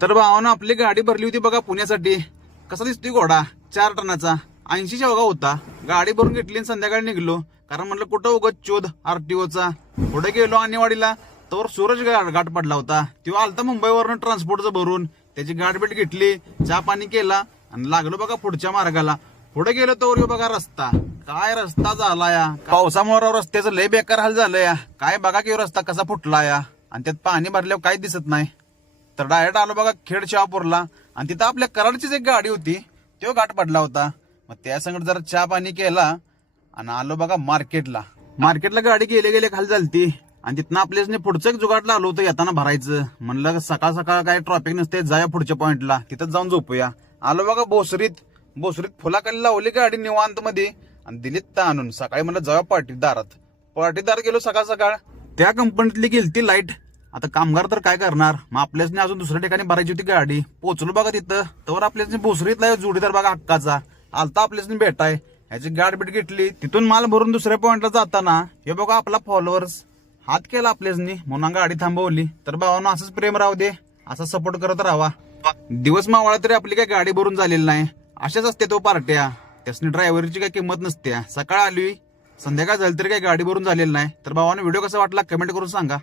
तर भावानं आपली गाडी भरली होती बघा पुण्यासाठी. कसा दिसतोय घोडा 4 टनाचा, 80 शेवगा होता. गाडी भरून घेतली आणि संध्याकाळी निघलो, कारण म्हणलं कुठं उगत चोद आरटीओचा. पुढे गेलो आणेवाडीला, तर सूरज घाट पडला होता. तेव्हा आलता मुंबईवरनं ट्रान्सपोर्टचं भरून. त्याची गाठभेट घेतली, चहा पाणी केला आणि लागलो बघा पुढच्या मार्गाला. पुढे गेलो तर बघा रस्ता, काय रस्ता झाला या. पावसामुळे रस्त्याचं लय बेकार हाल झालं या. काय बघा की रस्ता कसा फुटला या, आणि त्यात पाणी भरल्यावर काही दिसत नाही. तर डायरेक्ट आलो बघा खेड शहापूरला, आणि तिथं आपल्या कराडचीच एक गाडी होती, तो घाट पडला होता. मग त्या संगत जरा चहा पाणी केला आणि आलो बघा मार्केटला. मार्केटला गाडी गेले गेले खाली झालती, आणि तिथनं आपल्याच पुढचं एक जुगाटला आलो होतं येताना भरायचं. म्हणलं सकाळ सकाळ काय ट्रॉफिक नसते, जाऊया पुढच्या पॉइंटला, तिथं जाऊन झोपूया. आलो बघा भोसरीत फुलाखाली लावली गाडी निवांत मध्ये आणि दिलीत ताणून. सकाळी म्हणलं जाऊया पार्टीदार गेलो सकाळ सकाळ. त्या कंपनीतली गेलती लाईट. आता कामगार तर काय करणार, मग आपल्याच अजून दुसऱ्या ठिकाणी भरायची होती गाडी. पोहोचलो बघा तिथं, तर आपल्याच भोसरीतला जोडीदार बघा हक्काचा आलता आपल्याच भेटाय. ह्याची गाठभेट घेतली. तिथून माल भरून दुसऱ्या पॉइंटला जाताना हे बघा आपला फॉलोअर्स हात केला आपल्याचनी, म्हणून गाडी थांबवली. तर भावानं असंच प्रेम राहू दे, असा सपोर्ट करत राहावा. दिवस मावळा तरी आपली काही गाडी भरून झालेली नाही. अशाच असते तो पार्ट्या, त्यासनी ड्रायव्हरची काही किंमत नसते. सकाळ आली संध्याकाळ झाली तरी काही गाडी भरून झालेली नाही. तर भावानं व्हिडिओ कसा वाटला कमेंट करून सांगा.